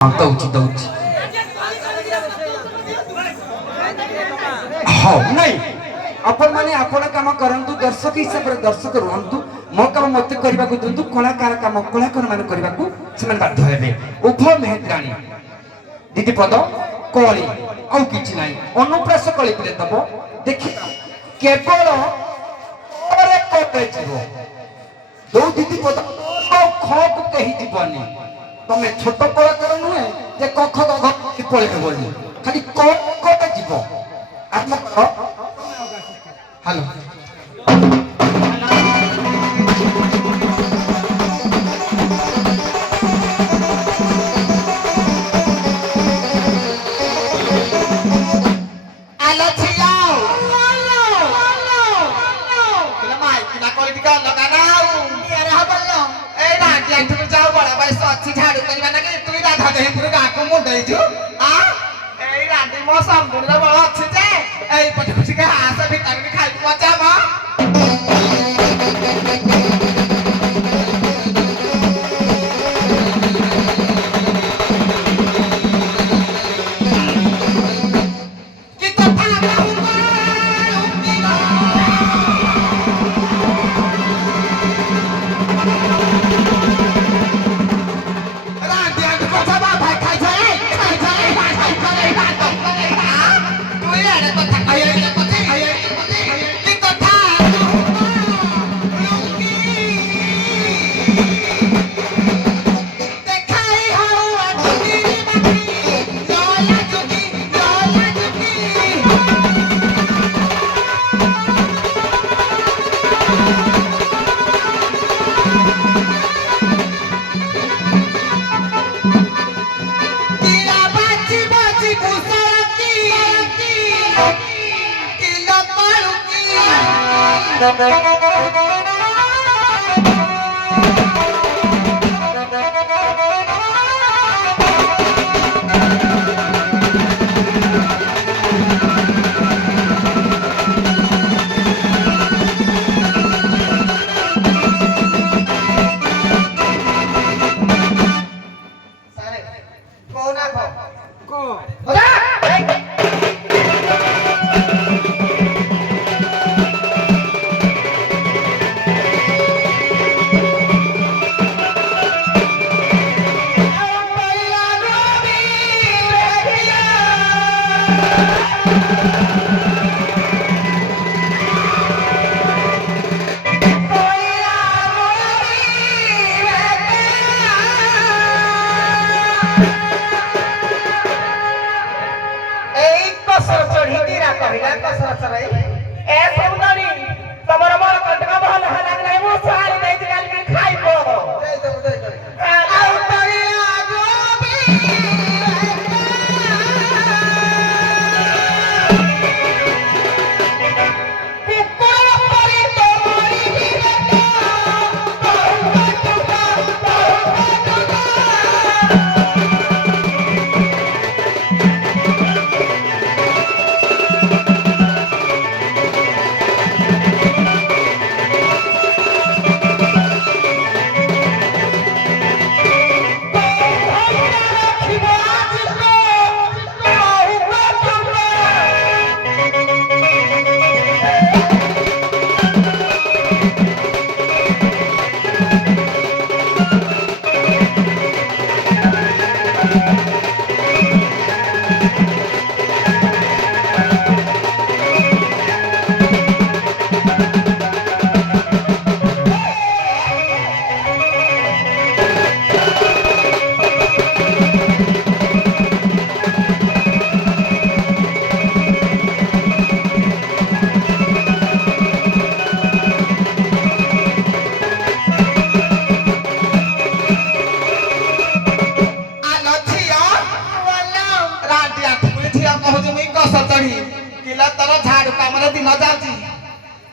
ଦଉଛି ଦଉଛି ହଉ ନାଇଁ ଆପଣ ମାନେ ଆପଣ କାମ କରନ୍ତୁ ଦର୍ଶକ ହିସାବରେ ଦର୍ଶକ ରୁହନ୍ତୁ ମୋ କାମ ମତେ କରିବାକୁ ଦିଅନ୍ତୁ କଳାକାର କାମ କଳାକାର ମାନେ କରିବାକୁ ସେମାନେ ବାଧ୍ୟ ହେବେ ଉଭୟ ମେହେନ୍ଦ୍ରାଣୀ ଦିଦି ପଦ କଳି ଆଉ କିଛି ନାହିଁ ଅନୁପ୍ରାସ କଳି ପିଲେ ଦବ ଦେଖିବା କେବଳ ପରେ କୋଟେ ଯିବ ଯୋଉ ଦିଦି ପଦ ଖକୁ କେହି ଯିବନି ତମେ ଛୋଟ କଳାକାର ନୁହେଁ ଯେ କଖ ଗଘ ପଳେଇବେ ବୋଲି ଖାଲି କୋଟେ ଯିବ ଆତ୍ମ ହ୍ୟାଲୋ ଅଛି ଝାଡୁ କରିବା ନା କି ତୁ ରାଧା ଦେହପୁର ଗାଁକୁ ମୁଣ୍ଡେଇଛୁ ଏଇ ରାଣ୍ଡି ମୋ ସମ୍ପୂର୍ଣ୍ଣ ବଳ ଅଛି ଯେ ଏଇ ପଟେ ଟିକେ ହାସ ଭିଟାମିନ ଖାଇକି ମଜା ମ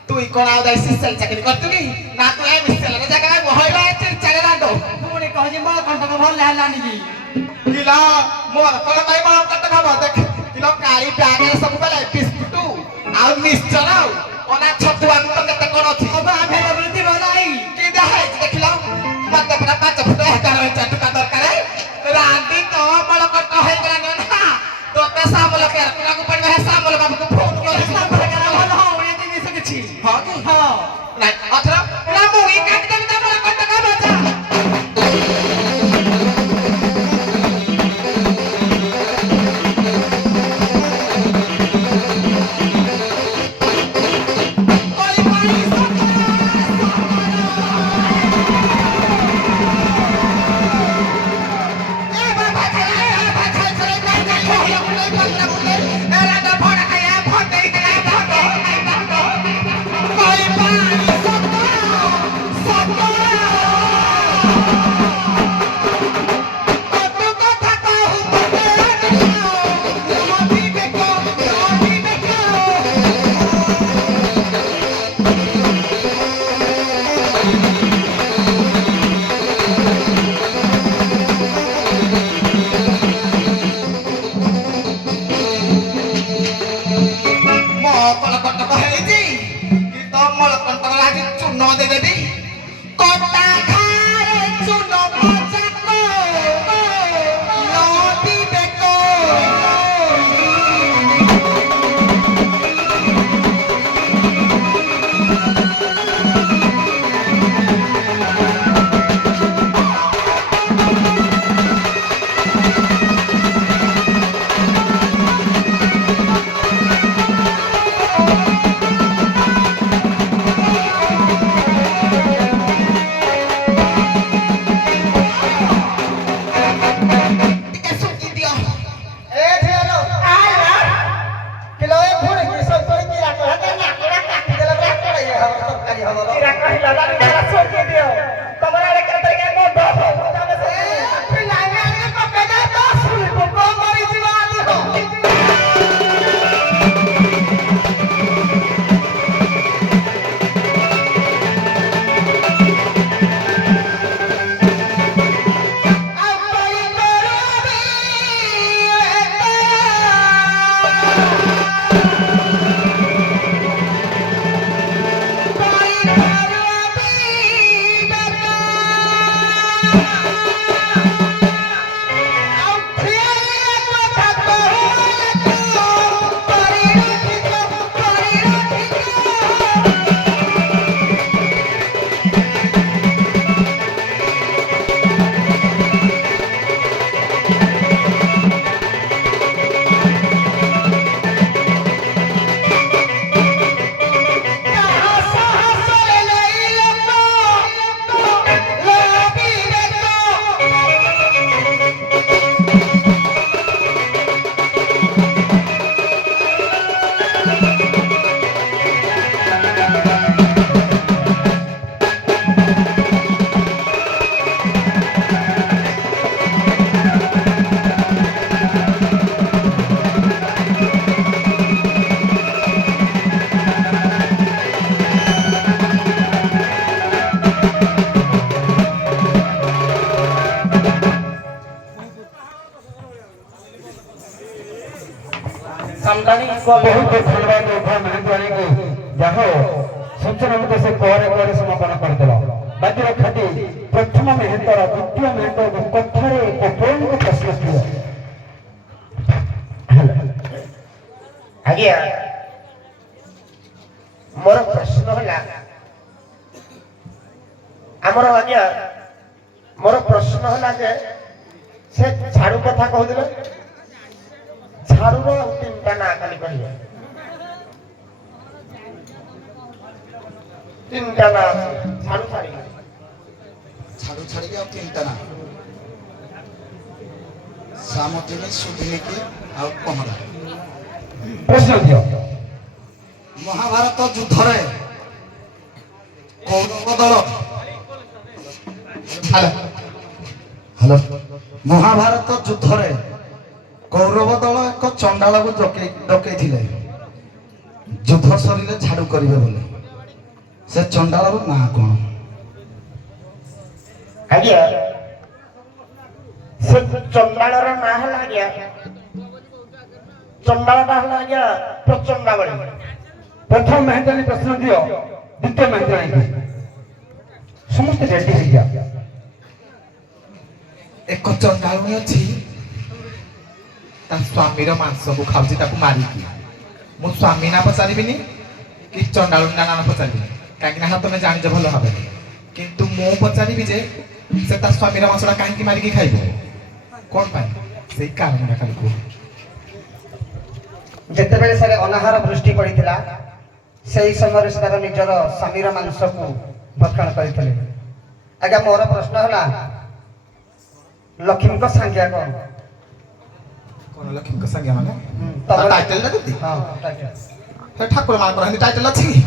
তুই কোন আউদাই সিসেল চাকরি করতুলি না তুই এই মিসেলের জায়গায় মহইলা চিরচারে রাঁধো পুনি কহজি মো কণ্ঠক ভাল হেলানি কি কিলা মোর কোন ভাই মো কণ্ঠক হব দেখ কিলো কালি ব্যাগে সব বেলে বিস্কুট আর মিক্সচার ওনা ছতুয়া তো কেতে কোন আছে अब अवेलेबिलिटी बनाई কি দেখাই দেখিলাম মতে পুরা 5 ফুট 11 ইঞ্চি টুকা দরকার রাঁধি তো सामदानी को बहुत धन्यवाद उभय मेहंद्राणी को जाहो सूचना मते से कोरे समापन करदेला बाकी रखती प्रथम मेहंतर द्वितीय मेहंतर को कथारे कोन को प्रश्न किया आज्ञा मोर प्रश्न होला आमर आज्ञा मोर प्रश्न होला जे से झाड़ू कथा कहदिले झाड़ू रो तीनटा ना खाली कहिए तीनटा ना झाड़ू छाड़ी ଛାଡୁ ଛାଡିକି ଆଉ ତିନିଟା ନା ସାମଦିନୀ ସୁଦିନୀ ଆଉ କମଳା प्रश्न दियो ମହାଭାରତ ଯୁଦ୍ଧରେ କୌରବ ଦଳ ହ୍ୟାଲୋ ମହାଭାରତ ଯୁଦ୍ଧରେ କୌରବ ଦଳ ଏକ ଚଣ୍ଡାଳକୁ ଡକେଇଥିଲେ ଯୁଦ୍ଧ ସରିଲେ ଝାଡୁ କରିବେ ବୋଲି ସେ ଚଣ୍ଡାଳର ନାଁ କଣ आज्ञा से चंडालर ना हला आज्ञा चंडालटा हला आज्ञा प्रचंडा बड़ी प्रथम मेहंद्राणी प्रश्न दियो द्वितीय मेहंद्राणी को समस्त रेडी हो गया ଏକ ଚଣ୍ଡାଳୁଣୀ ଅଛି ତା ସ୍ୱାମୀର ମାଂସକୁ ଖାଉଛି ତାକୁ ମାରିକି ମୁଁ ସ୍ୱାମୀ ନା ପଚାରିବିନି କି ଚଣ୍ଡାଳୁଣୀ ନା ପଚାରିବିନି କାହିଁକି ନା ତମେ ଜାଣିଛ ଭଲ ଭାବରେ କିନ୍ତୁ ମୁଁ ପଚାରିବି ଯେ ସେ ତା ସ୍ୱାମୀର ମାଂସଟା କାହିଁକି ମାରିକି ଖାଇବ କଣ ପାଇଁ ସେଇ କାରଣଟା ଖାଲି କୁହ ଯେତେବେଳେ ସାରେ ଅନାହାର ବୃଷ୍ଟି ପଡ଼ିଥିଲା ସେହି ସମୟରେ ସେ ତାର ନିଜର ସ୍ୱାମୀର ମାଂସକୁ ଭକ୍ଷଣ କରିଥିଲେ ଆଜ୍ଞା ମୋର ପ୍ରଶ୍ନ ହେଲା ଲକ୍ଷ୍ମୀଙ୍କ ସଂଜ୍ଞା କଣ କଣ ଲକ୍ଷ୍ମୀଙ୍କ ସଂଜ୍ଞା ମାନେ ତମର ଟାଇଟେଲଟା କେମିତି ହଁ ଟାଇଟେଲ ସେ ଠାକୁର ମାନଙ୍କର ଏମିତି ଟାଇଟେଲ ଅଛି କି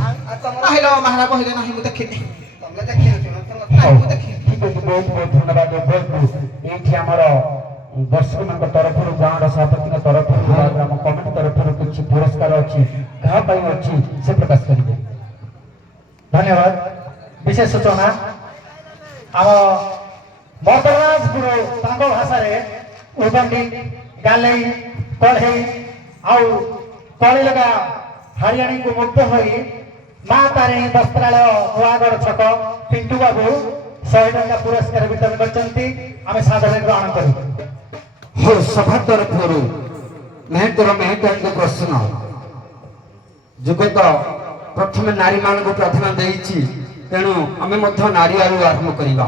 କହିଲ ମହାରାଜ କହିଲେ ନାହିଁ ମୁଁ ଦେଖିନି ତମେ ଦେଖିନଥିବ ନାହିଁ ମୁଁ ଦେଖିନି बहुत बहुत धन्यवाद उभय को एठी हमर दर्शक मान तरफ गाँव सभापति तरफ ग्राम कमिटी तरफ कुछ पुरस्कार अच्छी कहा अच्छी से प्रकाश करेंगे धन्यवाद विशेष सूचना आम मर्दराज गुरु भाषा उबंडी गाले कढ़े आली लगा हरियाणी को मुक्त हो माँ तारिणी वस्त्रालय नुआगढ़ छक पिंटू बाबू 100 टंका पुरस्कार वितरण करछंती आमे साधारण ग्रहण करू हो सभा तरफରୁ ମେହେନ୍ଦର ପ୍ରଶ୍ନ ଯୁଗତ ପ୍ରଥମେ ନାରୀ ମାନଙ୍କୁ ପ୍ରାର୍ଥନା ଦେଇଛି ତେଣୁ ଆମେ ମଧ୍ୟ ନାରୀ ଆରୁ ଆରମ୍ଭ କରିବା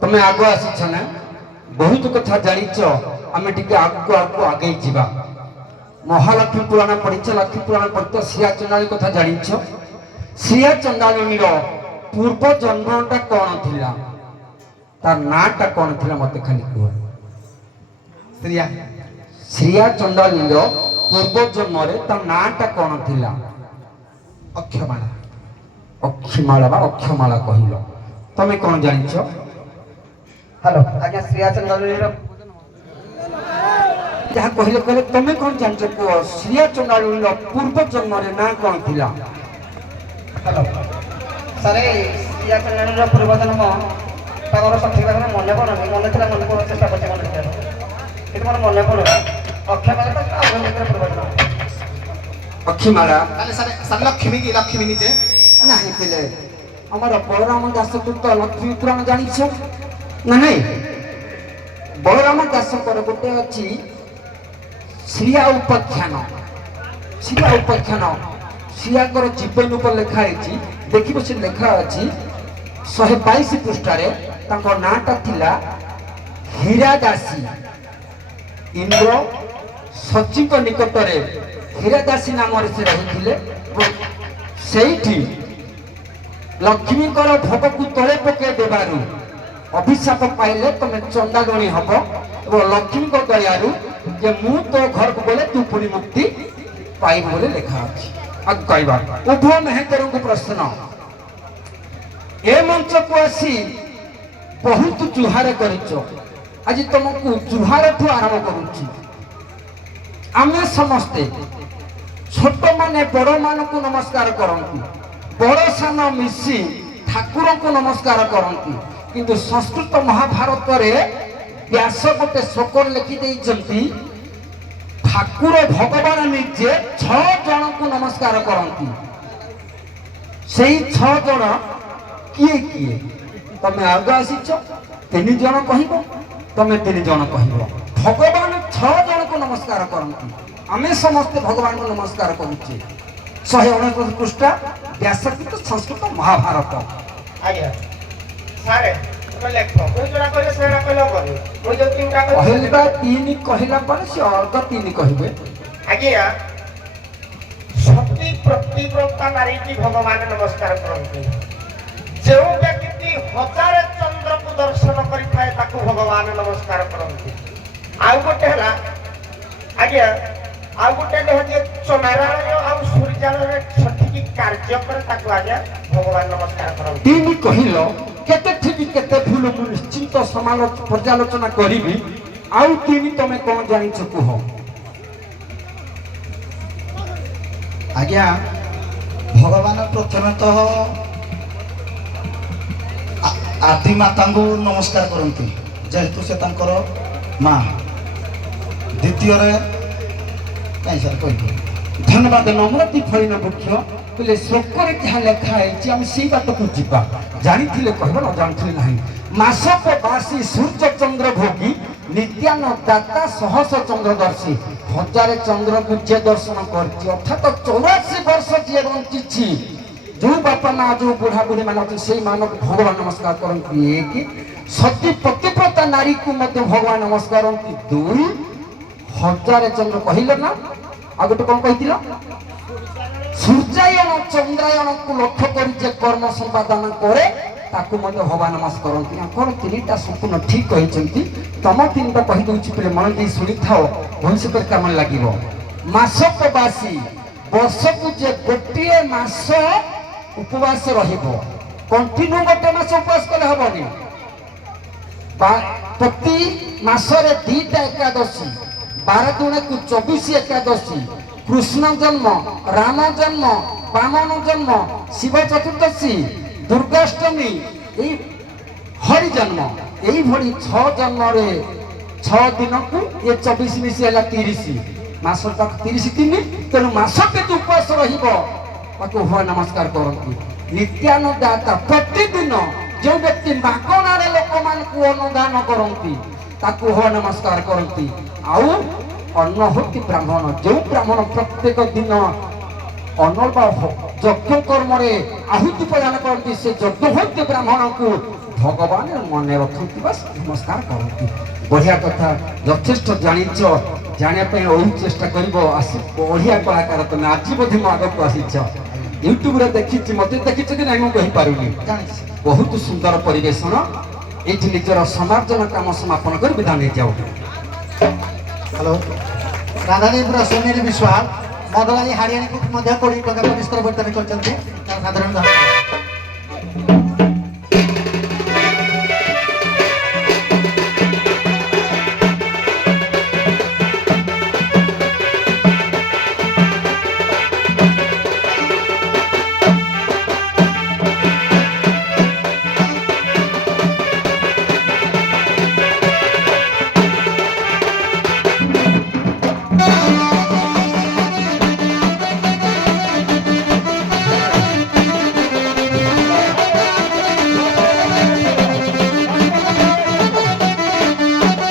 ତମେ ଆଗ ଆସିଛ ନା ବହୁତ କଥା ଜାଣିଛ ଆମେ ଟିକେ ଆଗକୁ ଆଗେଇ ଯିବା ମହାଲକ୍ଷ୍ମୀ ପୁରାଣ ପଢିଛ ଲକ୍ଷ୍ମୀ ପୁରାଣ ପଢିଛ ଶ୍ରୀୟା ଚଣ୍ଡାଳୀ କଥା ଜାଣିଛ ଶ୍ରୀୟା ଚଣ୍ଡାଳୀର ପୂର୍ବ ଜନ୍ମଟା କଣ ଥିଲା ତା ନାଁଟା କଣ ଥିଲା ମତେ ଖାଲି କୁହ ଶ୍ରୀୟା ଚଣ୍ଡାଳୀର ପୂର୍ବ ଜନ୍ମରେ ତା ନାଁଟା କଣ ଥିଲା ଅକ୍ଷମାଳା ବା ଅକ୍ଷମାଳା କହିଲ ତମେ କଣ ଜାଣିଛ ହ୍ୟାଲୋ ଆଜ୍ଞା ଶ୍ରୀୟା ଚଣ୍ଡାଳୀର ଯାହା କହିଲେ ତମେ କଣ ଜାଣିଛ କୁହ ଶ୍ରୀୟା ଚଣ୍ଡାଳୀର ପୂର୍ବ ଜନ୍ମରେ ନାଁ କଣ ଥିଲା ହ୍ୟାଲୋ ସାରେ ଶ୍ରୀୟା ଚଣ୍ଡାଳୀର ପୂର୍ବ ଜନ୍ମ ତାଙ୍କର ସଠିକ ଭାବରେ ମନେ ପଡୁନି ମନେ ଥିଲା ମନେ ପଡୁ ଚେଷ୍ଟା କରୁଛି ମନେ ରଖିବାକୁ କିନ୍ତୁ ମୋର ମନେ ପଡୁନି ଅକ୍ଷମାଳା ତ ଆଉ ଭିତରେ ପୂର୍ବ ଜନ୍ମ ଅକ୍ଷମାଳା ତାହେଲେ ସାର୍ ଲକ୍ଷ୍ମୀ ନିଜେ ନାହିଁ ପିଲେ ଆମର ବଳରାମ ଦାସ କୃତ ଲକ୍ଷ୍ମୀ ପୁରାଣ ଜାଣିଛ ନା ନାଇଁ ବଳରାମ ଦାସଙ୍କର ଗୋଟେ ଅଛି ଶ୍ରୀୟା ଉପାଖ୍ୟାନ ଶ୍ରୀୟାଙ୍କର ଜୀବନ ଉପରେ ଲେଖା ହେଇଛି ଦେଖିବ ସେ ଲେଖା ଅଛି 122 ପୃଷ୍ଠାରେ ତାଙ୍କ ନାଁଟା ଥିଲା ହୀରାଦାସୀ ଇନ୍ଦ୍ର ସଚିଙ୍କ ନିକଟରେ ହୀରାଦାସୀ ନାମରେ ସେ ରହିଥିଲେ ସେଇଠି ଲକ୍ଷ୍ମୀଙ୍କର ଭୋଗକୁ ତଳେ ପକାଇ ଦେବାରୁ ଅଭିଶାପ ପାଇଲେ ତମେ ଚଣ୍ଡାଳୁଣୀ ହବ ଏବଂ ଲକ୍ଷ୍ମୀଙ୍କ ଦୟାରୁ ଯେ ମୁଁ ତୋ ଘରକୁ ଗଲେ ତୁ ପୁଣି ମୁକ୍ତି ପାଇବୁ ବୋଲି ଲେଖା ଅଛି କହିବା ଉଭୟ ମେହେନ୍ଦରଙ୍କୁ ପ୍ରଶ୍ନ ଏ ମଞ୍ଚକୁ ଆସି ବହୁତ ଜୁହାର କରିଛ ଆଜି ତମକୁ ଜୁହାରଠୁ ଆରମ୍ଭ କରୁଛି ଆମେ ସମସ୍ତେ ଛୋଟ ମାନେ ବଡ଼ ମାନଙ୍କୁ ନମସ୍କାର କରନ୍ତି ବଡ଼ ସାନ ମିଶି ଠାକୁରଙ୍କୁ ନମସ୍କାର କରନ୍ତି କିନ୍ତୁ ସଂସ୍କୃତ ମହାଭାରତରେ ବ୍ୟାସ ଗୋଟେ ଶ୍ଲୋକ ଲେଖି ଦେଇଛନ୍ତି ଠାକୁର ଭଗବାନ ନିଜେ 6 ଜଣଙ୍କୁ ନମସ୍କାର କରନ୍ତି। ସେଇ 6 ଜଣ କିଏ କିଏ? ତମେ ଆଗ ଆସିଛ 3 ଜଣ କହିବ, ତମେ 3 ଜଣ କହିବ। ଭଗବାନ 6 ଜଣଙ୍କୁ ନମସ୍କାର କରନ୍ତି। ଆମେ ସମସ୍ତେ ଭଗବାନଙ୍କୁ ନମସ୍କାର କରୁଛେ। 129 ପୃଷ୍ଠା ବ୍ୟାସକୃତ ସଂସ୍କୃତ ମହାଭାରତ। ଆଜ୍ଞା ସାରେ ତମେ ଲେଖ ମୁଁ ଯୋଉଟା କହିଲେ ସେଇଟା କହିଲେ ହବନି। ମୁଁ ଯୋଉ ତିନିଟା କହିବା 3 କହିଲା ପରେ ସେ ଅର୍ଧ 3 କହିବେ। ଆଜ୍ଞା ସତୀ ପ୍ରତିବ୍ରତା ନାରୀକି ଭଗବାନ ନମସ୍କାର କରନ୍ତି। ଯେଉଁ ବ୍ୟକ୍ତି 1000 ଚନ୍ଦ୍ରକୁ ଦର୍ଶନ କରିଥାଏ ତାକୁ ଭଗବାନ ନମସ୍କାର କରନ୍ତି। ଆଉ ଗୋଟେ ହେଲା ଆଜ୍ଞା ଆଉ ଗୋଟେ ହେଲା ଚନ୍ଦ୍ରାଳୟ ଆଉ ସୂର୍ଯ୍ୟାଳୟରେ ସଠିକ କାର୍ଯ୍ୟ କରେ ତାକୁ ଆଜ୍ଞା ଭଗବାନ ନମସ୍କାର କରନ୍ତି। 3 କହିଲ କେତେ ଠିକ କେତେ ଭୁଲ ମୁଁ ନିଶ୍ଚିନ୍ତ ପର୍ଯ୍ୟାଲୋଚନା କରିବି। ଆଉ 3 ତମେ କଣ ଜାଣିଛ କୁହ? ଆଜ୍ଞା ଭଗବାନ ପ୍ରଥମତଃ ଆଦି ମାତାଙ୍କୁ ନମସ୍କାର କରନ୍ତି ଯେହେତୁ ସେ ତାଙ୍କର ମା। ଦ୍ୱିତୀୟରେ କାହିଁ ସାର୍ କହିବି। ଧନ୍ୟବାଦ। ନମ୍ରତି ଫଳିନ ବୃକ୍ଷ ବୋଲେ ଶ୍ଲୋକରେ ଯାହା ଲେଖା ହେଇଛି ଆମେ ସେଇ ବାଟକୁ ଯିବା। ଜାଣିଥିଲେ କହିବା, ନ ଜାଣିଥିଲେ ନାହିଁ। ମାସକ ବାସୀ ସୂର୍ଯ୍ୟ ଚନ୍ଦ୍ର ଭୋଗୀ ନିତ୍ୟାନ ଦାତା ସହସ ଚନ୍ଦ୍ରଦର୍ଶୀ। 1000 ଚନ୍ଦ୍ରକୁ ଯିଏ ଦର୍ଶନ କରିଛି ଅର୍ଥାତ 84 ବର୍ଷ ଯିଏ ବଞ୍ଚିଛି, ଯୋଉ ବାପା ମା ଯୋଉ ବୁଢା ବୁଢୀ ମାନେ ଅଛନ୍ତି ସେଇମାନଙ୍କୁ ଭଗବାନ ନମସ୍କାର କରନ୍ତି। 1 ସତୀ ପ୍ରତିବ୍ରତା ନାରୀକୁ ମଧ୍ୟ ଭଗବାନ ନମସ୍କାର କରନ୍ତି। 2 1000 ଚନ୍ଦ୍ର କହିଲେ ନା। ଆଉ ଗୋଟେ କଣ କହିଥିଲ? ସୂର୍ଯ୍ୟାୟନ ଚନ୍ଦ୍ରାୟନକୁ ଲକ୍ଷ୍ୟ କରି ଯେ କର୍ମ ସମ୍ପାଦନ କରେ ତାକୁ ମଧ୍ୟ ଭଗବାନ ନମସ୍କାର କରନ୍ତି। ଆପଣ 3ଟା ସମ୍ପୂର୍ଣ୍ଣ ଠିକ କହିଛନ୍ତି। ତମ 3ଟା କହିଦେଉଛି ପିଲେ ମନ ଦେଇ ଶୁଣିଥାଅ, ଭବିଷ୍ୟତରେ କାମ ଲାଗିବ। ମାସକ ବାସୀ ବର୍ଷକୁ ଯେ ଗୋଟିଏ ମାସ ଉପବାସ ରହିବ। କଣ୍ଟିନ୍ୟୁ ଗୋଟେ ମାସ ଉପବାସ କଲେ ହବନି। ପ୍ରତି ମାସରେ 2ଟା ଏକାଦଶୀ, 12 ଦୁଣକୁ 24 ଏକାଦଶୀ, କୃଷ୍ଣ ଜନ୍ମ, ରାମ ଜନ୍ମ, ବାମନ ଜନ୍ମ, ଶିବ ଚତୁର୍ଦ୍ଦଶୀ, ଦୁର୍ଗାଷ୍ଟମୀ, এই হরি জন্ম, এইভাবে 6 জন্মরে 6 দিনকু এ 24 মিশি ହେଲା 30 মাসটা 30 দিন। তেଣୁ ମାସକେ ଯୋଉ ଉପବାସ ରହିବ ତାକୁ ଭଗବାନ ନମସ୍କାର କରନ୍ତି। ନିତ୍ୟାନ ଦାତା ପ୍ରତିଦିନ ଯେଉଁ ବ୍ୟକ୍ତି ମାଗଣାରେ ଲୋକମାନଙ୍କୁ ଅନୁଦାନ କରନ୍ତି ତାକୁ ଭଗବାନ ନମସ୍କାର କରନ୍ତି। ଆଉ ଅନ୍ନହୂତି ବ୍ରାହ୍ମଣ, ଯେଉଁ ବ୍ରାହ୍ମଣ ପ୍ରତ୍ୟେକ ଦିନ ଅନ୍ନ ବା ଯଜ୍ଞ କର୍ମରେ ଆହୁତି ପ୍ରଦାନ କରନ୍ତି ସେ ଯଜ୍ଞ ହୂତି ବ୍ରାହ୍ମଣଙ୍କୁ ଭଗବାନ ମନେ ରଖନ୍ତି ବା ନମସ୍କାର କରନ୍ତି। ବଢିଆ କଥା, ଯଥେଷ୍ଟ ଜାଣିଛ। ଜାଣିବା ପାଇଁ ବହୁତ ଚେଷ୍ଟା କରିବ। ଆସି ବଢିଆ କଳାକାର ତମେ। ଆଜି ବୋଧେ ମୋ ଆଗକୁ ଆସିଛ। ୟୁଟ୍ୟୁବରେ ଦେଖିଛି, ମତେ ଦେଖିଛ କି ନାହିଁ ମୁଁ କହିପାରୁନି। ବହୁତ ସୁନ୍ଦର ପରିବେଷଣ। ଏଇଠି ନିଜର ସମାର୍ଜନ କାମ ସମାପନ କରି ବିଦାୟ ନେଇଯାଉ। ହ୍ୟାଲୋ ରାଧାଦେବପୁର ସୁନୀଲ ବିଶ୍ୱାଳ ମଦଲାଲି ହାରିଆଣୀକୁ ମଧ୍ୟ 20 ଟଙ୍କା ପୁରସ୍କାର ବର୍ତ୍ତମାନ କରିଛନ୍ତି। ସାଧାରଣ